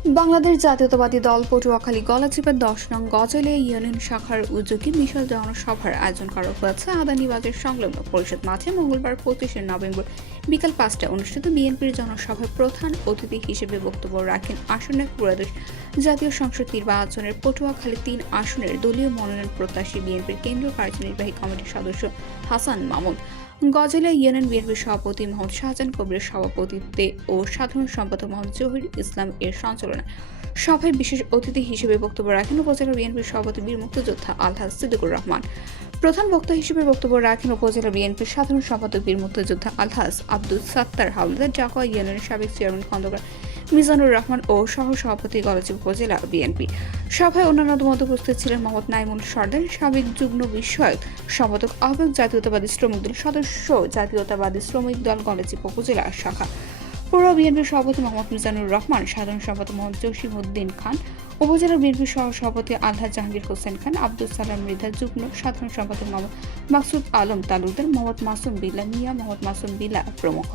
বাংলাদেশ জাতীয়তাবাদী দল পটুয়াখালী গলাচিপের দশ নং গজলে ইউনিয়ন শাখার উদ্যোগে বিশাল জনসভার আয়োজন করা হয়েছে। আদানি বাজার সংলগ্ন পরিষদ মাঠে মঙ্গলবার পঁচিশে নভেম্বর বিকাল পাঁচটায় অনুষ্ঠিত বিএনপির জনসভায় প্রধান অতিথি হিসেবে বক্তব্য রাখেন আসনের পুরাদেশ জাতীয় সংসদ নির্বাচনের পটুয়াখালী তিন আসনের দলীয় মনোনয়ন প্রত্যাশী বিএনপির কেন্দ্রীয় কার্যনির্বাহী কমিটির সদস্য হাসান মামুন। গজেলা ইউনিয়ন বিএনপির সভাপতি মোহাম্মদ শাহজাহান, কবিরের সভাপতিত্বে ও সাধারণ সম্পাদক মোহাম্মদ জহির ইসলাম এর সঞ্চালনায় সভায় বিশেষ অতিথি হিসেবে বক্তব্য রাখেন উপজেলা বিএনপির সভাপতি বীর মুক্তিযোদ্ধা আলহাজ সিদ্দিকুর রহমান। প্রধান বক্তা হিসেবে বক্তব্য রাখেন উপজেলা বিএনপির সাধারণ সম্পাদক বীর মুক্তিযোদ্ধা আলহাজ আব্দুল সাত্তার হাওলাদার জাকোয়া ইউনিয়নের সাবেক চেয়ারম্যান খন্দকার মিজানুর রহমান ও সহ সভাপতি গলচিপ উপজেলা বিএনপি। সভায় অন্যান্যদের মধ্যে উপস্থিত ছিলেন মোহাম্মদ নাইমুল সর্দার, সাবেক যুগ্ম বিষয়ক সম্পাদক আহ্বায়ক জাতীয়তাবাদী শ্রমিক দল সদস্য জাতীয়তাবাদী শ্রমিক দল গলচিপ উপজেলা শাখা। পৌর বিএনপির সভাপতি মোহাম্মদ মিজানুর রহমান, সাধারণ সম্পাদক মোহাম্মদ জসিম উদ্দিন খান, উপজেলা বিএনপির সহ সভাপতি আলহাজ জাহাঙ্গীর হোসেন খান, আব্দুল সালাম মৃধা যুগ্ম সাধারণ সম্পাদক মোহাম্মদ মাকসুদ আলম তালুকদার, মোহাম্মদ মাসুম বিল্লা মিয়া, মোহাম্মদ মাসুম বিল্লা প্রমুখ।